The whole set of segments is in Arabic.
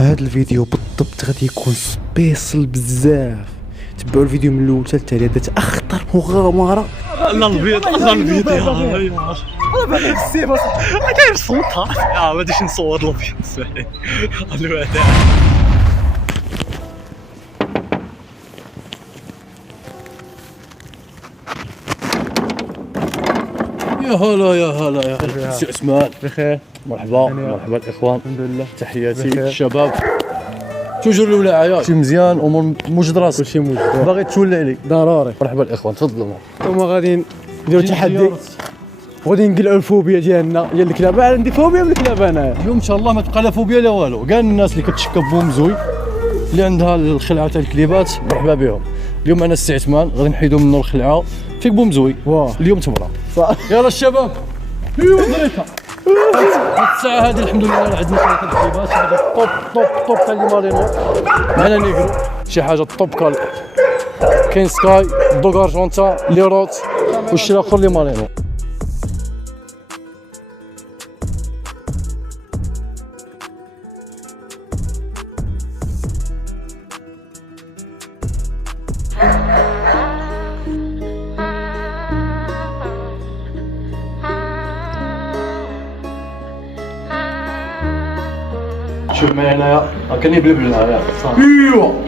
هذا الفيديو بالضبط غادي يكون سبيسل بزاف. تبعوا الفيديو من الاول حتى التالي، هذا اخطر مغامره. لا البيض انا باغي السيف كاين صوتها ما غاديش نصور الابيض صحيح الوداع. يا هلا يا هلا يا هلا سي عثمان بخير. مرحبا الاخوان، الحمد لله تحياتي بخير. الشباب. توجور الولاعه شي مزيان، امور موجد راسك، كلشي موجود باغي تولع لي ضروري. مرحبا الاخوان، تفضلوا. هما غادي نديرو تحدي، غادي نقلعوا الفوبيا ديالنا ديال الكلاب. عندي فوبيا من الكلاب انايا. اليوم ان شاء الله ما تبقى لا فوبيا لا والو. كاع الناس اللي كتشكى بومزوي اللي عندها الخلعه تاع الكليبات مرحبا بهم. اليوم انا السي عثمان غادي نحيدو منه الخلعه فيك بومزوي. واه اليوم تمره صح. يلا الشباب ايوا دريتها. هاد الساعه هذه الحمد لله عندنا شركه الكليبات طوب تاع لي مارينو معنا نيغرو، شي حاجه طوب كال. كاين سكاي، دوغ ارجونتا، لي روت والشي الاخر لي مارينو. شوف معايا هنايا كاني بلبل هنايا ايوا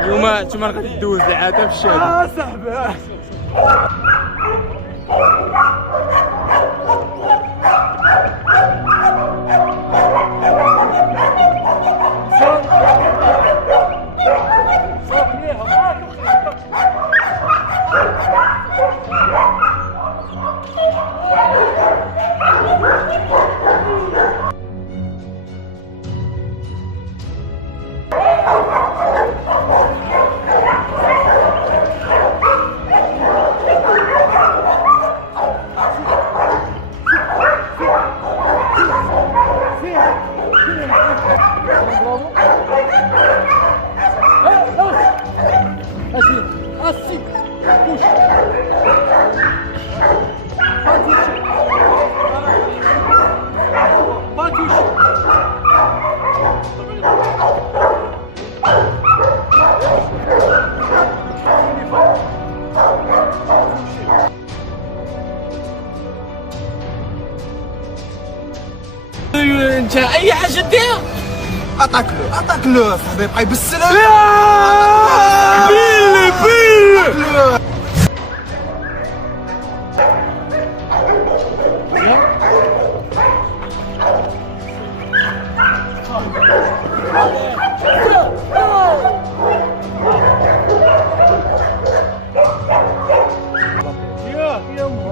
اليوم انتما غادي تدوز العاده في الشارع. صاحبي انت اي حاجه دير عطاك له صاحبي بقى يبسل بيلي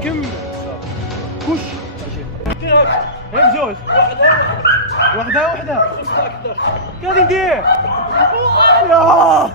كمل كش هيك زوج وحده غادي ندير يا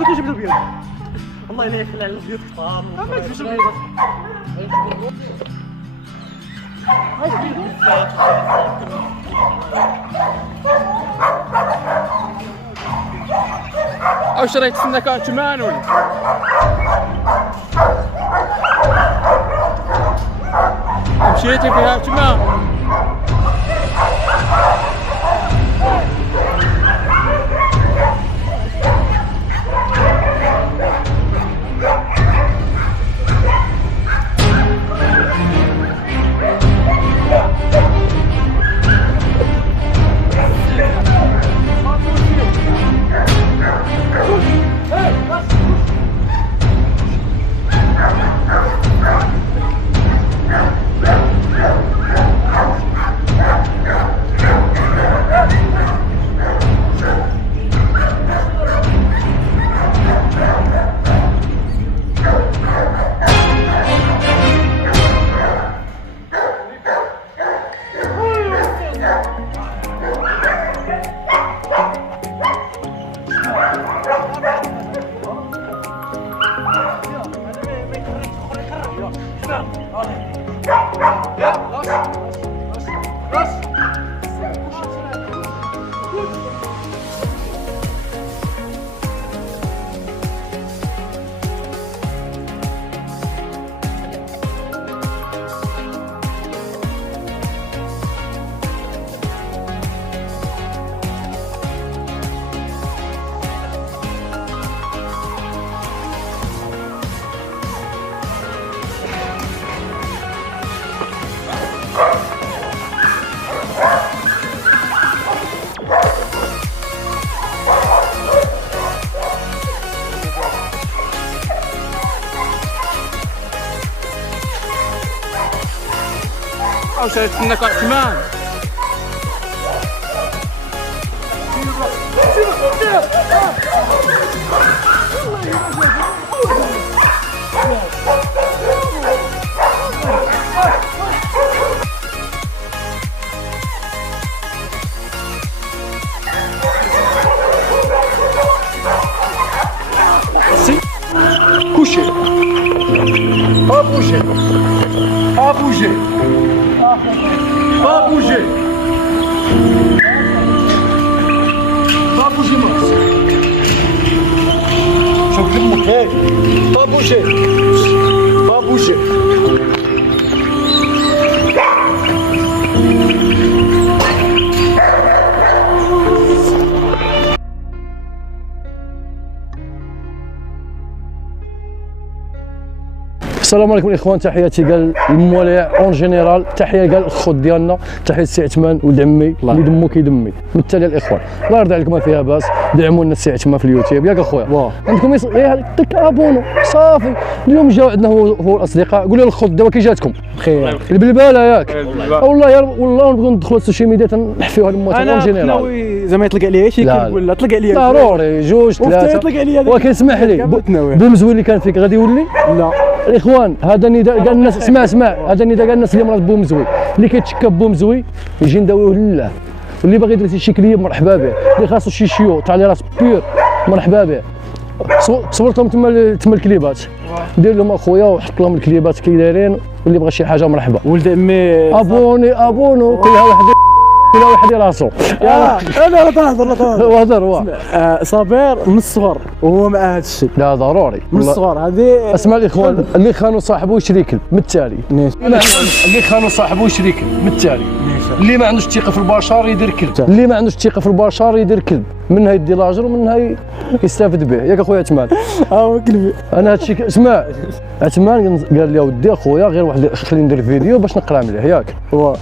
جبد البيض والله الا يخلع البيض كثار ما تجيبش البيض او شريت سنك عثمان ولا مشيتي فيها عثمان او شريت سنك عثمان couché pas bouger pas bouger pas bouger pas bouger Max شوف دمك هاي pas bouger pas bouger السلام عليكم الاخوان، تحياتي قال الموالع اون جينيرال، تحيه قال الخوت ديالنا، تحيه السي عثمان ولد عمي اللي دمو كيدمي، بالتالي الاخوان الله يرضي عليكم ما فيها باس، دعموا لنا السي عثمان في اليوتيوب ياك اخويا، عندكم ديك ابونو صافي. اليوم جاو عندنا هو الاصدقاء، قولوا الخوت دابا كي جاتكم؟ بخير البلباله ياك؟ والله نبغوا ندخلوا السوشيال ميديا تنحفيوها الموت اون جينيرال. انا ناوي زعما يطلق عليا شي ولا طلق عليا ضروري جوج ثلاثه يطلق عليا، ولكن اسمح لي بومزوي اللي كان فيك غادي يولي لا الاخوان. هذا النداء قال الناس، اسمع هذا النداء قال الناس اللي مرات بومزوي، اللي كيتشكى بومزوي يجي نداويوه لله، واللي باغي يدير شي كليب مرحبا به، اللي خاصو شي شيو تاع لي راس بيور مرحبا به. صورت لهم تما الكليبات، دير لهم اخويا وحط لهم الكليبات كي دايرين، واللي بغى شي حاجه مرحبا. ولد عمي ابونو كلها واحد راسو. انا تهضر صابر من الصغر وهو مع هذا الشيء. لا ضروري من الصغر. هذه اسمع الاخوان، اللي خانوا صاحبه يشري كلب من التالي، اللي خانوا صاحبه يشري كلب من التالي، اللي ما عندوش ثقه في البشر يدير كلب، اللي ما عندوش ثقه في البشر يدير كلب، منها يدي لاجر ومنها يستافد به ياك اخويا عثمان. كلبي انا هذا الشيء. اسمع عثمان قال لي اودي اخويا غير واحد خليني ندير فيديو باش نقرا مليح ياك. هو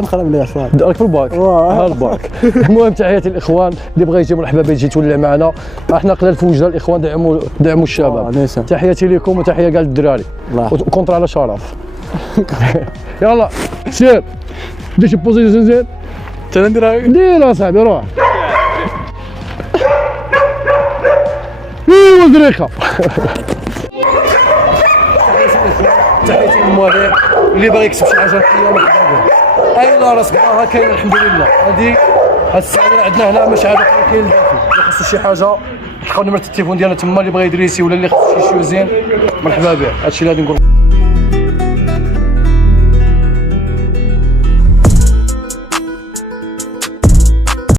نقرا مليح صافي راك في الباك. ها الباك. المهم تحياتي الاخوان، اللي بغى يجي مرحبا به يجي يتولع معنا، احنا قلال في وجده الاخوان، دعموا الشباب. تحياتي لكم وتحيه قال الدراري وكونتر على شرف. يلا سير دير شي بوزيشن زين تنديرها، دير اصاحبي روح. ايوا دريخه. تحياتي للمواضيع، اللي باغي يكسب شي حاجه اي لا راسك راها كاينه الحمد لله. هذه الساعه اللي عندنا هنا ماشي هذاك اللي كاين لداخل، اللي خاصو شي حاجه تلقاو نمرة التليفون ديالنا تما، اللي بغى يدريسي ولا اللي خصو شي شوزين مرحبا به. هادشي اللي غادي نقول.